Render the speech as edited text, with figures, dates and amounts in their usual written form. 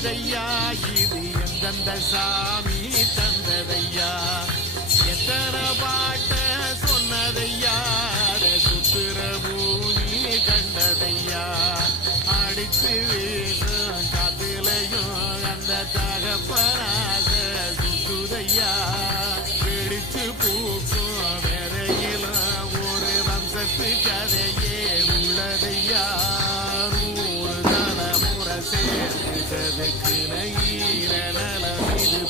சொன்னதையா இது எந்தெந்த சாமி தந்ததையா எத்தனை பாட்ட சொன்னதையா சுத்துற பூமி கண்டதையா அடித்து வீசும் காத்திலையும் அந்த தகப்பனாக சுத்துதையா வெடிச்சு பூக்கும் வேறையிலும் ஒரு வம்சத்து கதையே உள்ளதையா நூறு தலைமுறை சேர்ந்ததுக்கு ஈர நலம் இது